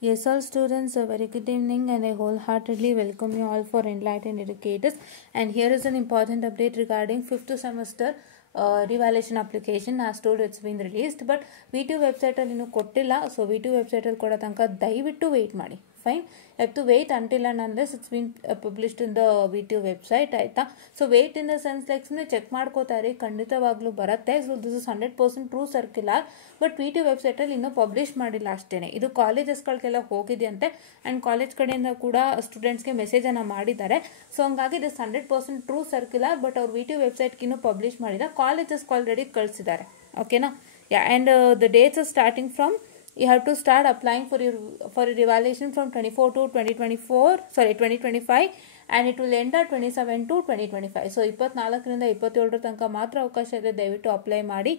Yes, all students, a very good evening, and I wholeheartedly welcome you all for Enlightened Educators. And here is an important update regarding 5th semester revaluation application. As told, it's been released, but V2 website ಅಲ್ಲಿ ಇನ್ನೂ ಕೊಟ್ಟಿಲ್ಲ. So V2 website ಅಲ್ಲಿ ಕೊಡೋ ತನಕ ದಯವಿಟ್ಟು wait ಮಾಡಿ. Fine. You have to wait until and unless it's been published in the V2 website. ಆಯ್ತಾ? So wait in the sense like ಸುಮ್ಮನೆ ಚೆಕ್ ಮಾಡ್ಕೋತಾರೆ, ಖಂಡಿತವಾಗ್ಲೂ ಬರುತ್ತೆ. So this is 100% true circular, but V2 website ಅಲ್ಲಿ ಇನ್ನೂ publish ಮಾಡಿಲ್ಲ ಅಷ್ಟೇನೆ. ಇದು ಕಾಲೇಜಸ್ಗಳಿಗೆಲ್ಲ ಹೋಗಿದೆಯಂತೆ ಅಂಡ್ ಕಾಲೇಜ್ ಕಡೆಯಿಂದ ಕೂಡ ಸ್ಟೂಡೆಂಟ್ಸ್ಗೆ ಮೆಸೇಜ್ ಅನ್ನ ಮಾಡಿದ್ದಾರೆ. ಸೊ ಹಂಗಾಗಿ ದಿಸ್ 100% ಟ್ರೂ ಸರ್ಕ್ಯುಲರ್, ಬಟ್ ಅವ್ರು V2 ವೆಬ್ಸೈಟ್ಗೆ ಇನ್ನೂ ಪಬ್ಲಿಷ್ ಮಾಡಿಲ್ಲ. ಕಾಲೇಜಸ್ಗೆ ಆಲ್ರೆಡಿ ಕಳಿಸಿದ್ದಾರೆ. ಓಕೆನಾ? Yeah, and the dates are starting from you have to start applying for your evaluation from 24 to 2025, and it will end at 27 to 2025. So 24 ರಿಂದ 27 ತನಕ ಮಾತ್ರ ಅವಕಾಶ ಇದೆ. ದಯವಿಟ್ಟು ಅಪ್ಲೈ ಮಾಡಿ.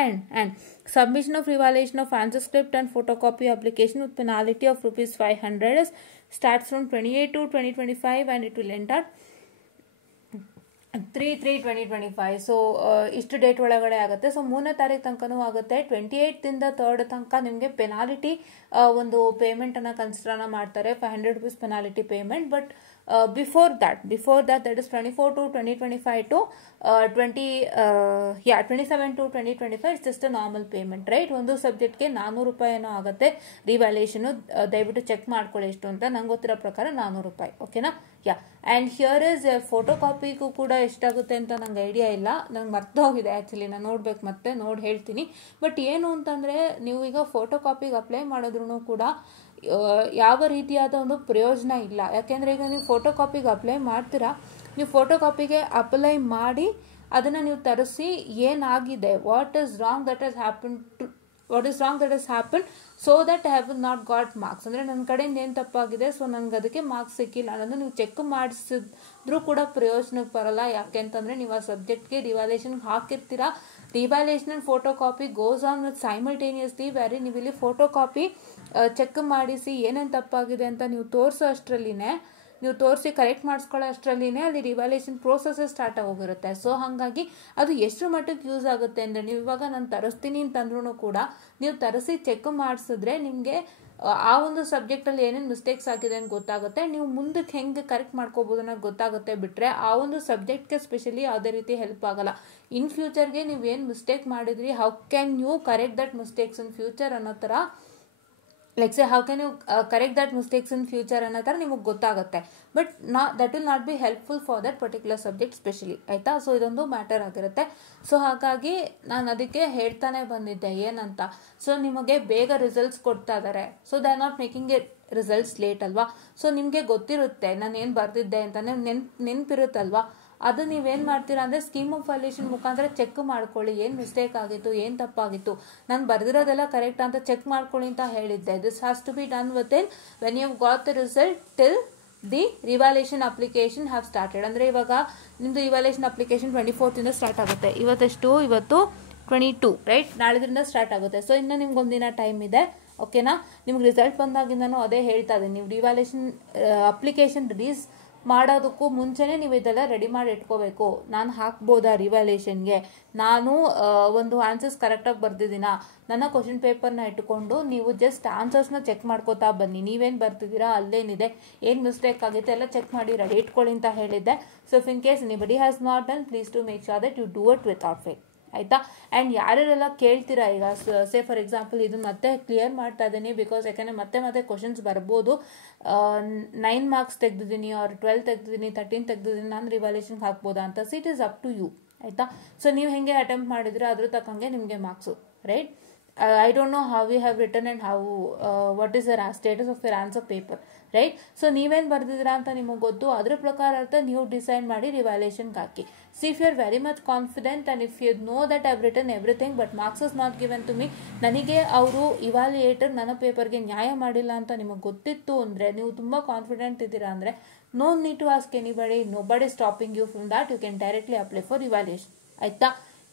and submission of evaluation of answer script and photocopy application with penalty of ₹500 starts from 28 to 2025 and it will end at 3/3/2025. So ಇಷ್ಟು date ಒಳಗಡೆ ಆಗುತ್ತೆ. ಸೊ 3ನೇ ತಾರೀಕು ತನಕನೂ ಆಗುತ್ತೆ. 28 ಇಂದ 3rd ತನಕ ನಿಮಗೆ ಪೆನಾಲಿಟಿ ಒಂದು ಪೇಮೆಂಟ್ ಅನ್ನ ಕನ್ಸಿಡರ್ ಮಾಡ್ತಾರೆ, ₹500 penalty payment. But before that that is 24 to 2025 to 27 to 2025 it's just a normal payment, right? ಒಂದು ಸಬ್ಜೆಕ್ಟ್ಗೆ ₹400 ಆಗುತ್ತೆ ರಿವ್ಯಾಲ್ಯೂಷನ್. ದಯವಿಟ್ಟು ಚೆಕ್ ಮಾಡ್ಕೊಳ್ಳಿ ಎಷ್ಟು ಅಂತ. ನಂಗೆ ಗೊತ್ತಿರೋ ಪ್ರಕಾರ ₹400. ಓಕೆನಾ? ಯಾ, ಆ್ಯಂಡ್ ಹಿಯರ್ ಇಸ್ ಫೋಟೋ ಕಾಪಿಗೂ ಕೂಡ ಎಷ್ಟಾಗುತ್ತೆ ಅಂತ ನಂಗೆ ಐಡಿಯಾ ಇಲ್ಲ, ನಂಗೆ ಮರ್ತೋಗಿದೆ ಆ್ಯಕ್ಚುಲಿ. ನಾನು ನೋಡ್ಬೇಕು, ಮತ್ತೆ ನೋಡಿ ಹೇಳ್ತೀನಿ. ಬಟ್ ಏನು ಅಂತಂದರೆ, ನೀವು ಈಗ ಫೋಟೋ ಕಾಪಿಗೆ ಅಪ್ಲೈ ಮಾಡಿದ್ರು ಕೂಡ ಯಾವ ರೀತಿಯಾದ ಒಂದು ಪ್ರಯೋಜನ ಇಲ್ಲ. ಯಾಕೆಂದರೆ ಈಗ ನೀವು ಫೋಟೋ ಕಾಪಿಗೆ ಅಪ್ಲೈ ಮಾಡ್ತೀರಾ, ನೀವು ಫೋಟೋ ಕಾಪಿಗೆ ಅಪ್ಲೈ ಮಾಡಿ ಅದನ್ನು ನೀವು ತರಿಸಿ ಏನಾಗಿದೆ, what is wrong that has happen so that I have not got marks. ಅಂದರೆ ನನ್ನ ಕಡೆಯಿಂದ ಏನು ತಪ್ಪಾಗಿದೆ, ಸೊ ನನಗೆ ಅದಕ್ಕೆ ಮಾರ್ಕ್ಸ್ ಸಿಕ್ಕಿಲ್ಲ ಅನ್ನೋದು ನೀವು ಚೆಕ್ ಮಾಡಿಸಿದ್ರೂ ಕೂಡ ಪ್ರಯೋಜನಕ್ಕೆ ಬರಲ್ಲ. ಯಾಕೆ ಅಂತಂದರೆ ನೀವು ಆ ಸಬ್ಜೆಕ್ಟ್ಗೆ ರಿವ್ಯಾಲ್ಯೂಷನ್ಗೆ ಹಾಕಿರ್ತೀರಾ. Revaluation and photo copy goes on with simultaneously, ಬೇರೆ ನೀವು ಇಲ್ಲಿ ಫೋಟೋ ಕಾಪಿ ಚೆಕ್ ಮಾಡಿಸಿ ಏನೇನು ತಪ್ಪಾಗಿದೆ ಅಂತ ನೀವು ತೋರಿಸೋ ಅಷ್ಟರಲ್ಲಿನೇ, ನೀವು ತೋರಿಸಿ ಕರೆಕ್ಟ್ ಮಾಡಿಸ್ಕೊಳ್ಳೋ ಅಷ್ಟರಲ್ಲಿನೇ ಅಲ್ಲಿ ರಿವ್ಯಾಲ್ಯೂಷನ್ ಪ್ರೋಸೆಸ್ಸೇ ಸ್ಟಾರ್ಟ್ ಆಗೋಗಿರುತ್ತೆ. ಸೊ ಹಾಗಾಗಿ ಅದು ಎಷ್ಟು ಮಟ್ಟಕ್ಕೆ ಯೂಸ್ ಆಗುತ್ತೆ ಅಂದರೆ, ನೀವು ಇವಾಗ ನಾನು ತರಿಸ್ತೀನಿ ಅಂತಂದ್ರೂ ಕೂಡ ನೀವು ತರಿಸಿ ಚೆಕ್ ಮಾಡಿಸಿದ್ರೆ ನಿಮಗೆ ಆ ಒಂದು ಸಬ್ಜೆಕ್ಟಲ್ಲಿ ಏನೇನು ಮಿಸ್ಟೇಕ್ಸ್ ಆಗಿದೆ ಅಂತ ಗೊತ್ತಾಗುತ್ತೆ. ನೀವು ಮುಂದಕ್ಕೆ ಹೆಂಗೆ ಕರೆಕ್ಟ್ ಮಾಡ್ಕೋಬೋದು ಅನ್ನೋದು ಗೊತ್ತಾಗುತ್ತೆ. ಬಿಟ್ಟರೆ ಆ ಒಂದು ಸಬ್ಜೆಕ್ಟ್ಗೆ ಸ್ಪೆಷಲಿ ಯಾವುದೇ ರೀತಿ ಹೆಲ್ಪ್ ಆಗಲ್ಲ. ಇನ್ ಫ್ಯೂಚರ್ಗೆ ನೀವು ಏನು ಮಿಸ್ಟೇಕ್ ಮಾಡಿದ್ರಿ, how can you correct that mistakes in future ಅನ್ನೋ ಥರ, like say how can you correct that mistakes in future ಅನ್ನೋ ಥರ ನಿಮಗೆ ಗೊತ್ತಾಗುತ್ತೆ. But that will not be helpful for that particular subject specially. ಆಯಿತಾ? ಸೊ ಇದೊಂದು matter ಆಗಿರುತ್ತೆ. So ಹಾಗಾಗಿ ನಾನು ಅದಕ್ಕೆ ಹೇಳ್ತಾನೆ ಬಂದಿದ್ದೆ ಏನಂತ. ಸೊ ನಿಮಗೆ ಬೇಗ ರಿಸಲ್ಟ್ಸ್ ಕೊಡ್ತಾ ಇದ್ದಾರೆ. So they are not making A results late ಅಲ್ವಾ. ಸೊ ನಿಮಗೆ ಗೊತ್ತಿರುತ್ತೆ ನಾನು ಏನು ಬರೆದಿದ್ದೆ ಅಂತ, ನೆನಪಿರುತ್ತಲ್ವಾ. ಅದು ನೀವೇನು ಮಾಡ್ತೀರಾ ಅಂದರೆ, ಸ್ಕೀಮ್ ಆಫ್ ವ್ಯಾಲ್ಯೂಷನ್ ಮುಖಾಂತರ ಚೆಕ್ ಮಾಡ್ಕೊಳ್ಳಿ, ಏನು ಮಿಸ್ಟೇಕ್ ಆಗಿತ್ತು, ಏನು ತಪ್ಪಾಗಿತ್ತು, ನಾನು ಬರೆದಿರೋದೆಲ್ಲ ಕರೆಕ್ಟ್ ಅಂತ ಚೆಕ್ ಮಾಡ್ಕೊಳ್ಳಿ ಅಂತ ಹೇಳಿದ್ದೆ. This has to be done with in when you got the result till the revaluation application have started. ಅಂದರೆ ಇವಾಗ ನಿಮ್ಮದು ರಿವ್ಯಾಲ್ಯೂಷನ್ ಅಪ್ಲಿಕೇಶನ್ 24th ಇಂದ ಸ್ಟಾರ್ಟ್ ಆಗುತ್ತೆ. ಇವತ್ತು 22 ರೈಟ್, ನಾಳೆದ್ರಿಂದ ಸ್ಟಾರ್ಟ್ ಆಗುತ್ತೆ. ಸೊ ಇನ್ನು ನಿಮ್ಗೊಂದಿನ ಟೈಮ್ ಇದೆ. ಓಕೆನಾ? ನಿಮ್ಗೆ ರಿಸಲ್ಟ್ ಬಂದಾಗಿಂದನೂ ಅದೇ ಹೇಳ್ತಾ ಇದ್ದೀನಿ, ನೀವು ರಿವ್ಯಾಲ್ಯೂಷನ್ ಅಪ್ಲಿಕೇಶನ್ ರಿಲೀಸ್ ಮಾಡೋದಕ್ಕೂ ಮುಂಚೆನೇ ನೀವು ಇದೆಲ್ಲ ರೆಡಿ ಮಾಡಿ ಇಟ್ಕೋಬೇಕು. ನಾನು ಹಾಕ್ಬೋದಾ ರಿವ್ಯಾಲ್ಯೂಷನ್ಗೆ, ನಾನು ಒಂದು ಆನ್ಸರ್ಸ್ ಕರೆಕ್ಟಾಗಿ ಬರ್ದಿದ್ದೀನಾ, ನನ್ನ ಕ್ವಶನ್ ಪೇಪರ್ನ ಇಟ್ಕೊಂಡು ನೀವು ಜಸ್ಟ್ ಆನ್ಸರ್ಸ್ನ ಚೆಕ್ ಮಾಡ್ಕೋತಾ ಬನ್ನಿ. ನೀವೇನು ಬರ್ತಿದ್ದೀರಾ, ಅಲ್ಲೇನಿದೆ, ಏನು ಮಿಸ್ಟೇಕ್ ಆಗುತ್ತೆ ಎಲ್ಲ ಚೆಕ್ ಮಾಡಿ ರೆಡಿ ಇಟ್ಕೊಳ್ಳಿ ಅಂತ ಹೇಳಿದ್ದೆ. So if in case anybody has not done, please to make sure that you do it without fail. ಆಯಿತಾ? ಆ್ಯಂಡ್ ಯಾರ್ಯಾರೆಲ್ಲ ಕೇಳ್ತೀರಾ ಈಗ, ಸೇ ಫಾರ್ ಎಕ್ಸಾಂಪಲ್ ಇದನ್ನು ಮತ್ತೆ ಕ್ಲಿಯರ್ ಮಾಡ್ತಾ ಇದ್ದೀನಿ, ಬಿಕಾಸ್ ಯಾಕಂದರೆ ಮತ್ತೆ ಕ್ವಶನ್ಸ್ ಬರ್ಬೋದು. 9 ಮಾರ್ಕ್ಸ್ ತೆಗೆದಿದ್ದೀನಿ, ಆರ್ 12 ತೆಗೆದಿದ್ದೀನಿ, 13 ತೆಗೆದಿದ್ದೀನಿ, ನಾನು ರಿವ್ಯಾಲ್ಯೂಷನ್ಗೆ ಹಾಕ್ಬೋದಾ ಅಂತ. So it is up to you. ಆಯಿತಾ? ಸೊ ನೀವು ಹೆಂಗೆ ಅಟೆಂಪ್ಟ್ ಮಾಡಿದ್ರೆ ಅದ್ರ ತಕ್ಕಂಗೆ ನಿಮಗೆ marks, right? I don't know how you have written and how what is the status of your answer paper, right? So ನೀವೇನು ಬರ್ದಿದ್ದೀರಾ ಅಂತ ನಿಮಗೆ ಗೊತ್ತು, ಅದ್ರ ಪ್ರಕಾರ ಅರ್ಥ ನೀವು ಡಿಸೈಡ್ ಮಾಡಿ ರಿವ್ಯಾಲ್ಯೂಷನ್ಗೆ ಹಾಕಿ. See if you are very much confident and if you know that I have written everything but marks is not given to me, ನನಗೆ ಅವರು ಇವಾಲ್ಯುಯೇಟರ್ ನನ್ನ ಪೇಪರ್ಗೆ ನ್ಯಾಯ ಮಾಡಿಲ್ಲ ಅಂತ ನಿಮಗೆ ಗೊತ್ತಿತ್ತು ಅಂದರೆ, ನೀವು ತುಂಬ ಕಾನ್ಫಿಡೆಂಟ್ ಇದ್ದೀರಾ ಅಂದರೆ, no need to ask anybody, nobody stopping you from that, you can directly apply for evaluation. ಆಯಿತಾ?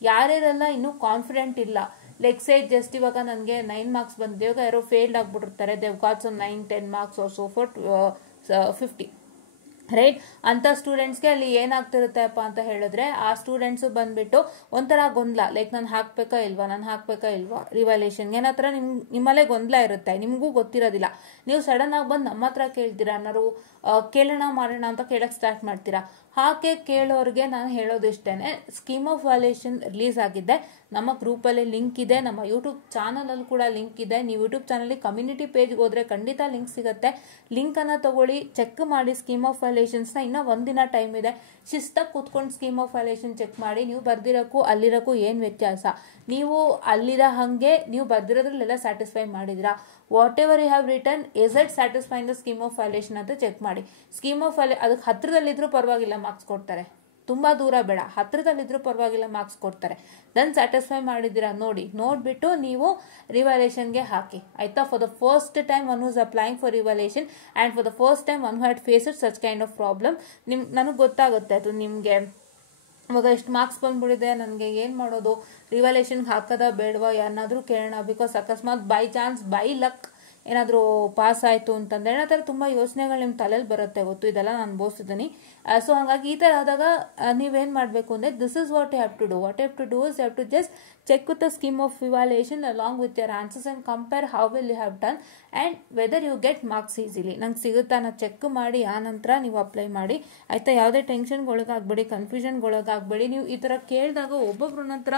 ಯಾರ್ಯಾರೆಲ್ಲ ಇನ್ನೂ ಕಾನ್ಫಿಡೆಂಟ್ ಇಲ್ಲ, ಲೈಕ್ ಸೇ ಜಸ್ಟ್ ಇವಾಗ ನನಗೆ 9 ಮಾರ್ಕ್ಸ್ ಬಂದಿದೆ, ಇವಾಗ ಯಾರೋ ಫೇಲ್ಡ್ ಆಗಿಬಿಟ್ಟಿರ್ತಾರೆ, they got some 9-10 marks are so far 50. Right. ಅಂಥ ಸ್ಟೂಡೆಂಟ್ಸ್ಗೆ ಅಲ್ಲಿ ಏನಾಗ್ತಿರುತ್ತೆಪ್ಪ ಅಂತ ಹೇಳಿದ್ರೆ, ಆ ಸ್ಟೂಡೆಂಟ್ಸು ಬಂದ್ಬಿಟ್ಟು ಒಂಥರ ಗೊಂದಲ, ಲೈಕ್ ನಾನು ಹಾಕ್ಬೇಕಾ ಇಲ್ವಾ ರಿವಾಲ್ಯೂಷನ್ಗೆ ಅನ್ನೋ ಥರ ನಿಮ್ಮಲ್ಲೇ ಗೊಂದಲ ಇರುತ್ತೆ, ನಿಮಗೂ ಗೊತ್ತಿರೋದಿಲ್ಲ. ನೀವು ಸಡನ್ ಆಗಿ ಬಂದು ನಮ್ಮ ಹತ್ರ ಕೇಳ್ತೀರಾ, ಏನಾದ್ರು ಕೇಳೋಣ ಮಾಡೋಣ ಅಂತ ಕೇಳಕ್ಕೆ ಸ್ಟಾರ್ಟ್ ಮಾಡ್ತೀರಾ. ಹಾಗೆ ಕೇಳೋರಿಗೆ ನಾನು ಹೇಳೋದು ಇಷ್ಟೇನೆ, ಸ್ಕೀಮ್ ಆಫ್ ವ್ಯಾಲ್ಯೂಯೇಷನ್ ರಿಲೀಸ್ ಆಗಿದೆ, ನಮ್ಮ ಗ್ರೂಪಲ್ಲಿ ಲಿಂಕ್ ಇದೆ, ನಮ್ಮ ಯೂಟ್ಯೂಬ್ ಚಾನಲಲ್ಲಿ ಕೂಡ ಲಿಂಕ್ ಇದೆ. ನೀವು ಯೂಟ್ಯೂಬ್ ಚಾನಲ್ ಕಮ್ಯುನಿಟಿ ಪೇಜ್ಗೆ ಹೋದ್ರೆ ಖಂಡಿತ ಲಿಂಕ್ ಸಿಗುತ್ತೆ. ಲಿಂಕನ್ನು ತಗೊಳ್ಳಿ, ಚೆಕ್ ಮಾಡಿ ಸ್ಕೀಮ್ ಆಫ್ ವ್ಯಾಲ್ಯೂಯೇಷನ್ಸ್ನ. ಇನ್ನೂ ಒಂದಿನ ಟೈಮ್ ಇದೆ, ಶಿಸ್ತಾಗಿ ಕೂತ್ಕೊಂಡು ಸ್ಕೀಮ್ ಆಫ್ ವ್ಯಾಲ್ಯೂಯೇಷನ್ ಚೆಕ್ ಮಾಡಿ. ನೀವು ಬರ್ದಿರೋಕ್ಕೂ ಅಲ್ಲಿರೋಕ್ಕೂ ಏನು ವ್ಯತ್ಯಾಸ, ನೀವು ಅಲ್ಲಿರೋ ಹಾಗೆ ನೀವು ಬರ್ದಿರೋದ್ರಲ್ಲೆಲ್ಲ ಸ್ಯಾಟಿಸ್ಫೈ ಮಾಡಿದಿರಾ, whatever you have written is it satisfying the scheme of valuation ಅಂತ ಚೆಕ್ ಮಾಡಿ. ಸ್ಕೀಮ್ ಆಫ್ ಅದಕ್ಕೆ ಹತ್ರದಲ್ಲಿದ್ರೂ ಪರವಾಗಿಲ್ಲ ಮಾರ್ಕ್ಸ್ ಕೊಡ್ತಾರೆ, ತುಂಬ ದೂರ ಬೇಡ, ಹತ್ರದಲ್ಲಿದ್ರೂ ಪರವಾಗಿಲ್ಲ ಮಾರ್ಕ್ಸ್ ಕೊಡ್ತಾರೆ. ದೆನ್ ಸ್ಯಾಟಿಸ್ಫೈ ಮಾಡಿದ್ದೀರಾ ನೋಡಿಬಿಟ್ಟು ನೀವು ರಿವಾಲ್ಯೂಷನ್ಗೆ ಹಾಕಿ, ಆಯ್ತಾ. For the first time one who's applying for revaluation and for the first time one who had faced such kind of problem. ನನಗೆ ಗೊತ್ತಾಗುತ್ತೆ ಅದು ನಿಮಗೆ ಇವಾಗ ಎಷ್ಟು ಮಾರ್ಕ್ಸ್ ಬಂದ್ಬಿಟ್ಟಿದೆ, ನನಗೆ ಏನು ಮಾಡೋದು, ರಿವಾಲ್ಯೂಷನ್ಗೆ ಹಾಕೋದಾ ಬೇಡವಾ, ಯಾರನ್ನಾದರೂ ಕೇಳೋಣ, ಬಿಕಾಸ್ ಅಕಸ್ಮಾತ್ ಬೈ ಚಾನ್ಸ್ ಬೈ ಲಕ್ ಏನಾದರೂ ಪಾಸ್ ಆಯಿತು ಅಂತಂದರೆ ಆ ಥರ ತುಂಬ ಯೋಚನೆಗಳು ನಿಮ್ಮ ತಲೆಯಲ್ಲಿ ಬರುತ್ತೆ. ಗೊತ್ತು, ಇದೆಲ್ಲ ನಾನು ಅನುಭವಿಸಿದ್ದೀನಿ. ಸೊ ಹಾಗಾಗಿ ಈ ಥರ ಆದಾಗ ನೀವೇನು ಮಾಡಬೇಕು ಅಂದರೆ, this is what you have to do. What you have to do is you have to just check with the scheme of evaluation along with your answers and compare how will you have done and whether you get marks easily. ನಂಗೆ ಸಿಗುತ್ತಾ ಅನ್ನೋ check ಮಾಡಿ ಆ ನಂತರ ನೀವು apply ಮಾಡಿ, ಆಯಿತಾ. ಯಾವುದೇ ಟೆನ್ಷನ್ಗೊಳಗಾಗಬೇಡಿ, ಕನ್ಫ್ಯೂಷನ್ಗೊಳಗಾಗಬೇಡಿ. ನೀವು ಈ ಥರ ಕೇಳಿದಾಗ ಒಬ್ಬೊಬ್ರು ನಂತರ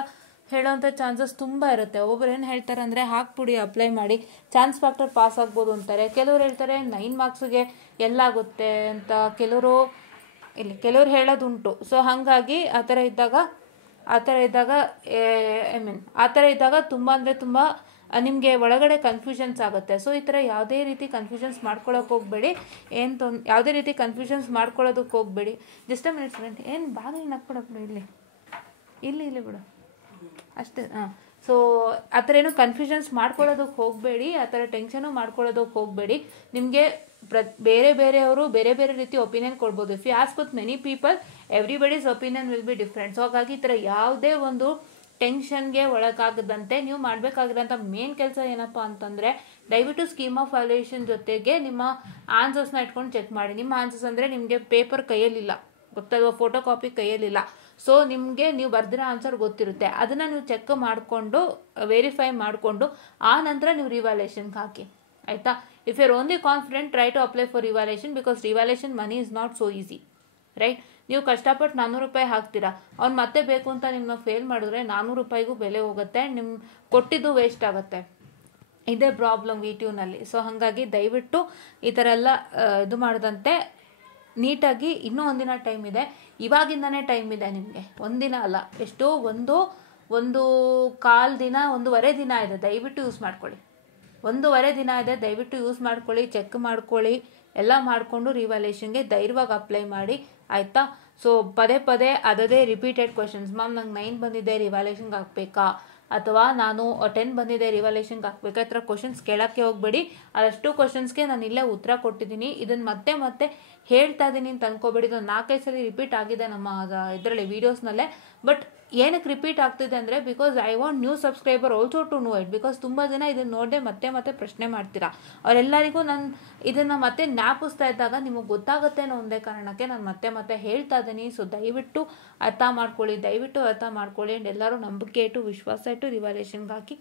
ಹೇಳೋವಂಥ ಚಾನ್ಸಸ್ ತುಂಬ ಇರುತ್ತೆ. ಒಬ್ಬೊಬ್ರು ಏನು ಹೇಳ್ತಾರೆ ಅಂದರೆ, ಹಾಕ್ಬಿಡಿ ಅಪ್ಲೈ ಮಾಡಿ, ಚಾನ್ಸ್ ಫ್ಯಾಕ್ಟರ್ ಪಾಸ್ ಆಗ್ಬೋದು ಅಂತಾರೆ. ಕೆಲವ್ರು ಹೇಳ್ತಾರೆ 9 ಮಾರ್ಕ್ಸ್ಗೆ ಎಲ್ಲಾಗುತ್ತೆ ಅಂತ, ಕೆಲವ್ರು ಹೇಳೋದುಂಟು. ಸೊ ಹಾಗಾಗಿ ಆ ಥರ ಇದ್ದಾಗ ತುಂಬ ಅಂದರೆ ತುಂಬ ನಿಮಗೆ ಒಳಗಡೆ ಕನ್ಫ್ಯೂಷನ್ಸ್ ಆಗುತ್ತೆ. ಸೊ ಈ ಥರ ಯಾವುದೇ ರೀತಿ ಕನ್ಫ್ಯೂಷನ್ಸ್ ಮಾಡ್ಕೊಳ್ಳೋಕೆ ಹೋಗಬೇಡಿ, ಯಾವುದೇ ರೀತಿ ಕನ್ಫ್ಯೂಷನ್ಸ್ ಮಾಡ್ಕೊಳ್ಳೋದಕ್ಕೆ ಹೋಗಬೇಡಿ. ಜಸ್ಟ್ ಅ ಮಿನಿಟ್ ಫ್ರೆಂಡ್, ಏನು ಬಾಗಿಲು ನಕ್ಕೊಡಪ್ಪ, ಇಲ್ಲಿ ಬಿಡು ಅಷ್ಟೇ. ಸೊ ಆ ಥರ ಏನು ಕನ್ಫ್ಯೂಷನ್ಸ್ ಮಾಡ್ಕೊಳ್ಳೋದಕ್ಕೆ ಹೋಗಬೇಡಿ, ಆ ಥರ ಟೆನ್ಷನು ಮಾಡ್ಕೊಳ್ಳೋದಕ್ಕೆ ಹೋಗಬೇಡಿ. ನಿಮಗೆ ಬೇರೆಯವರು ಬೇರೆ ರೀತಿ ಒಪಿನಿಯನ್ ಕೊಡ್ಬೋದು. If you ask with many people, everybody's opinion will be different. So ಹಾಗಾಗಿ ಈ ಥರ ಯಾವುದೇ ಒಂದು ಟೆನ್ಷನ್ಗೆ ಒಳಗಾಗದಂತೆ ನೀವು ಮಾಡಬೇಕಾಗಿರೋಂಥ ಮೇನ್ ಕೆಲಸ ಏನಪ್ಪ ಅಂತಂದರೆ, ದಯವಿಟ್ಟು ಸ್ಕೀಮ್ ಆಫ್ ವ್ಯಾಲ್ಯೂಯೇಷನ್ ಜೊತೆಗೆ ನಿಮ್ಮ ಆನ್ಸರ್ಸ್ನ ಇಟ್ಕೊಂಡು ಚೆಕ್ ಮಾಡಿ. ನಿಮ್ಮ ಆನ್ಸರ್ಸ್ ಅಂದರೆ ನಿಮಗೆ ಪೇಪರ್ ಕೈಯಲ್ಲಿಲ್ಲ, ಗೊತ್ತಲ್ವ, ಫೋಟೋ ಕಾಪಿ ಕೈಯಲ್ಲಿಲ್ಲ. ಸೊ ನಿಮಗೆ ನೀವು ಬರ್ದಿರೋ ಆನ್ಸರ್ ಗೊತ್ತಿರುತ್ತೆ, ಅದನ್ನು ನೀವು ಚೆಕ್ ಮಾಡಿಕೊಂಡು ವೆರಿಫೈ ಮಾಡಿಕೊಂಡು ಆ ನಂತರ ನೀವು ರಿವಾಲ್ಯೂಷನ್ಗೆ ಹಾಕಿ, ಆಯಿತಾ. If you are only confident, try to apply for revaluation, because revaluation money is not so easy, right. ನೀವು ಕಷ್ಟಪಟ್ಟು 400 ರೂಪಾಯಿ ಹಾಕ್ತೀರಾ, ಅವ್ನು ಮತ್ತೆ ಬೇಕು ಅಂತ ನಿಮ್ಮನ್ನ ಫೇಲ್ ಮಾಡಿದ್ರೆ 400 ರೂಪಾಯಿಗೂ ಬೆಲೆ ಹೋಗುತ್ತೆ, ನಿಮ್ಮ ಕೊಟ್ಟಿದ್ದು ವೇಸ್ಟ್ ಆಗುತ್ತೆ. ಇದೇ ಪ್ರಾಬ್ಲಮ್ VTUನಲ್ಲಿ. ಸೊ ಹಾಗಾಗಿ ದಯವಿಟ್ಟು ಈ ಥರ ಎಲ್ಲ ಇದು ಮಾಡದಂತೆ ನೀಟಾಗಿ, ಇನ್ನೂ ಒಂದಿನ ಟೈಮ್ ಇದೆ, ಇವಾಗಿಂದನೇ ಟೈಮ್ ಇದೆ ನಿಮಗೆ, ಒಂದಿನ ಅಲ್ಲ, ಎಷ್ಟೋ ಒಂದು ಕಾಲು ದಿನ, 1.5 ದಿನ ಇದೆ. ದಯವಿಟ್ಟು ಯೂಸ್ ಮಾಡ್ಕೊಳ್ಳಿ, 1.5 ದಿನ ಇದೆ, ದಯವಿಟ್ಟು ಯೂಸ್ ಮಾಡ್ಕೊಳ್ಳಿ, ಚೆಕ್ ಮಾಡ್ಕೊಳ್ಳಿ, ಎಲ್ಲ ಮಾಡಿಕೊಂಡು ರಿವಾಲ್ಯೂಷನ್ಗೆ ಧೈರ್ಯವಾಗಿ ಅಪ್ಲೈ ಮಾಡಿ, ಆಯಿತಾ. ಸೊ ಪದೇ ಅದೇ ರಿಪೀಟೆಡ್ ಕ್ವಶನ್ಸ್, ಮ್ಯಾಮ್ ನಂಗೆ 9 ಬಂದಿದೆ ರಿವಾಲ್ಯೂಷನ್ಗೆ ಹಾಕಬೇಕಾ, ಅಥವಾ ನಾನು 10 ಬಂದಿದೆ ರಿವಾಲ್ಯೂಷನ್ಗೆ ಹಾಕಬೇಕಾ, ಈ ಥರ ಕ್ವಶನ್ಸ್ ಕೇಳೋಕ್ಕೆ ಹೋಗಬೇಡಿ. ಅದಷ್ಟು ಕ್ವಶನ್ಸ್ಗೆ ನಾನು ಇಲ್ಲೇ ಉತ್ತರ ಕೊಟ್ಟಿದ್ದೀನಿ, ಇದನ್ನು ಮತ್ತೆ ಹೇಳ್ತಾ ಇದ್ದೀನಿ ಅಂತ ಅನ್ಕೋಬೇಡಿ. ಇದು 4-5 ಸಲ ರಿಪೀಟ್ ಆಗಿದೆ ನಮ್ಮ ಇದರಲ್ಲಿ ವೀಡಿಯೋಸ್ನಲ್ಲೇ. ಬಟ್ ಏನಕ್ಕೆ ರಿಪೀಟ್ ಆಗ್ತಿದೆ ಅಂದರೆ, because I want new subscriber also to know it. Because ತುಂಬ ಜನ ಇದನ್ನು ನೋಡದೆ ಮತ್ತೆ ಪ್ರಶ್ನೆ ಮಾಡ್ತೀರಾ, ಅವರೆಲ್ಲರಿಗೂ ನಾನು ಇದನ್ನು ಮತ್ತೆ ಜ್ಞಾಪಿಸ್ತಾ ಇದ್ದಾಗ ನಿಮಗೆ ಗೊತ್ತಾಗುತ್ತೆ ಅನ್ನೋ ಒಂದೇ ಕಾರಣಕ್ಕೆ ನಾನು ಮತ್ತೆ ಹೇಳ್ತಾ ಇದ್ದೀನಿ. ಸೊ ದಯವಿಟ್ಟು ಅರ್ಥ ಮಾಡ್ಕೊಳ್ಳಿ ಆ್ಯಂಡ್ ಎಲ್ಲರೂ ನಂಬಿಕೆ ಇಟ್ಟು ವಿಶ್ವಾಸ ಇಟ್ಟು ರಿವಾಲ್ಯೂಷನ್ಗೆ ಹಾಕಿ,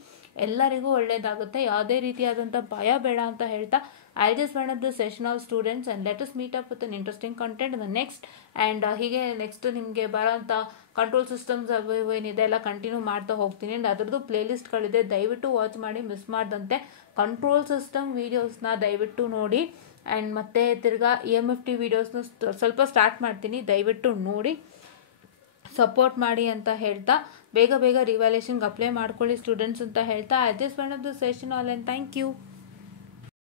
ಎಲ್ಲರಿಗೂ ಒಳ್ಳೆಯದಾಗುತ್ತೆ. ಯಾವುದೇ ರೀತಿಯಾದಂಥ ಭಯ ಬೇಡ ಅಂತ ಹೇಳ್ತಾ, I'll just wind up the session of students and let us meet up with an interesting content in the next. And ಹೀಗೆ ನೆಕ್ಸ್ಟ್ ನಿಮಗೆ ಬರೋಂಥ ಕಂಟ್ರೋಲ್ ಸಿಸ್ಟಮ್ಸ್ ಏನಿದೆ ಎಲ್ಲ ಕಂಟಿನ್ಯೂ ಮಾಡ್ತಾ ಹೋಗ್ತೀನಿ. ಆ್ಯಂಡ್ ಅದರದ್ದು ಪ್ಲೇಲಿಸ್ಟ್ಗಳಿದೆ, ದಯವಿಟ್ಟು ವಾಚ್ ಮಾಡಿ, ಮಿಸ್ ಮಾಡ್ದಂತೆ. ಕಂಟ್ರೋಲ್ ಸಿಸ್ಟಮ್ ವೀಡಿಯೋಸ್ನ ದಯವಿಟ್ಟು ನೋಡಿ. ಆ್ಯಂಡ್ ಮತ್ತೆ ತಿರ್ಗಾ EMFT ವೀಡಿಯೋಸ್ನ ಸ್ವಲ್ಪ ಸ್ಟಾರ್ಟ್ ಮಾಡ್ತೀನಿ, ದಯವಿಟ್ಟು ನೋಡಿ ಸಪೋರ್ಟ್ ಮಾಡಿ ಅಂತ ಹೇಳ್ತಾ, ಬೇಗ ರಿವಾಲ್ಯೂಷನ್ಗೆ ಅಪ್ಲೈ ಮಾಡ್ಕೊಳ್ಳಿ ಸ್ಟೂಡೆಂಟ್ಸ್ ಅಂತ ಹೇಳ್ತಾ, I just wind up the session all and thank you.